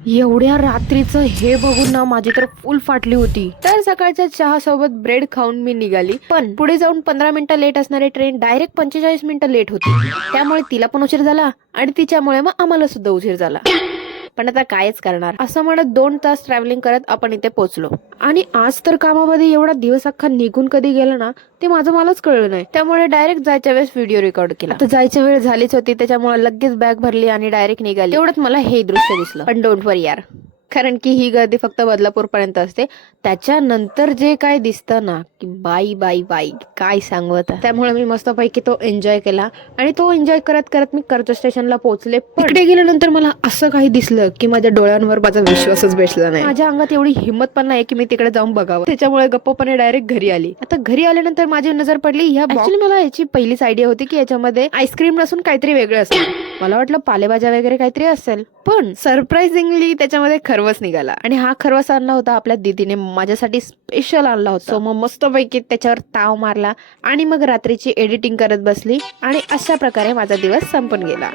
एवढ्या रात्रीचं हे बघून ना माझी तर फुल फाटली होती. तर सकाळच्या चहा सोबत ब्रेड खाऊन मी निघाली, पण पुढे जाऊन 15 मिनिटं लेट असणारी ट्रेन डायरेक्ट 45 मिनिटं लेट होती. त्यामुळे तिला पण उशीर झाला आणि तिच्यामुळे मग आम्हाला सुद्धा उशीर झाला. पण आता कायच करणार, असं म्हणत 2 तास ट्रॅव्हलिंग करत आपण इथे पोहोचलो. आणि आज तर कामामध्ये एवढा दिवस अख्खा निघून कधी गेला ना ते माझं मलाच कळलं नाही. त्यामुळे डायरेक्ट जायच्या वेळेस व्हिडिओ रेकॉर्ड केला. आता जायच्या वेळ झालीच होती, त्याच्यामुळे लगेच बॅग भरली आणि डायरेक्ट निघाली. तेवढ्यात मला हे दृश्य दिसलं. पण डोंट वरी यार, कारण की ही गर्दी फक्त बदलापूर पर्यंत असते. त्याच्यानंतर जे काय दिसतं ना की बाई बाई बाई काय सांगू आता. त्यामुळे मी मस्तपैकी तो एन्जॉय केला आणि तो एन्जॉय करत करत मी कर्जत स्टेशनला पोहोचले. तिकडे गेल्यानंतर मला असं काही दिसलं की माझ्या डोळ्यांवर माझा विश्वासच बसला नाही. माझ्या अंगात एवढी हिंमत पण नाही की मी तिकडे जाऊन बघावं. त्याच्यामुळे गप्पपणे डायरेक्ट घरी आली. आता घरी आल्यानंतर माझी नजर पडली ह्या ऍक्च्युली मला याची पहिलीच आयडिया होती की याच्यामध्ये आईस्क्रीम नसून काहीतरी वेगळं असेल. मला वाटलं पालेभाज्या वगैरे काहीतरी असेल, पण सरप्राइझिंगली त्याच्यामध्ये खरवस निघाला. आणि हा खरवस आणला होता आपल्या दीदीने माझ्यासाठी स्पेशल आणला होता. सो मग मस्तपैकी त्याच्यावर ताव मारला आणि मग रात्रीची एडिटिंग करत बसली आणि अशा प्रकारे माझा दिवस संपून गेला.